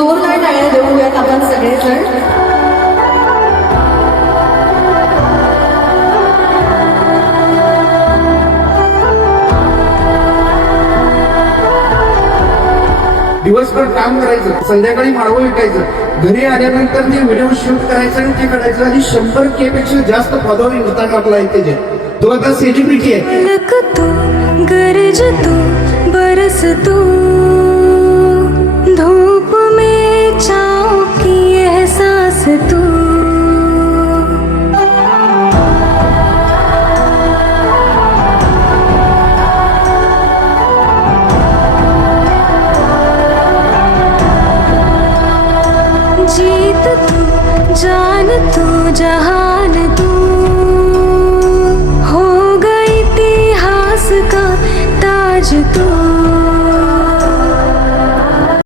जोरदार टाळ्या देऊयात आपण सगळेजण. दिवसभर काम करायचं, संध्याकाळी माळवं विकायचं, घरी आल्यानंतर ते व्हिडिओ शूट करायचं आणि ते काढायचं आणि 100K पेक्षा जास्त फॉलोअर इंस्टाग्रामला आहे त्याचे. तो आता सेलिब्रिटी आहे. तू गरज तू बरस तू धूप में चाओ की एहसास तू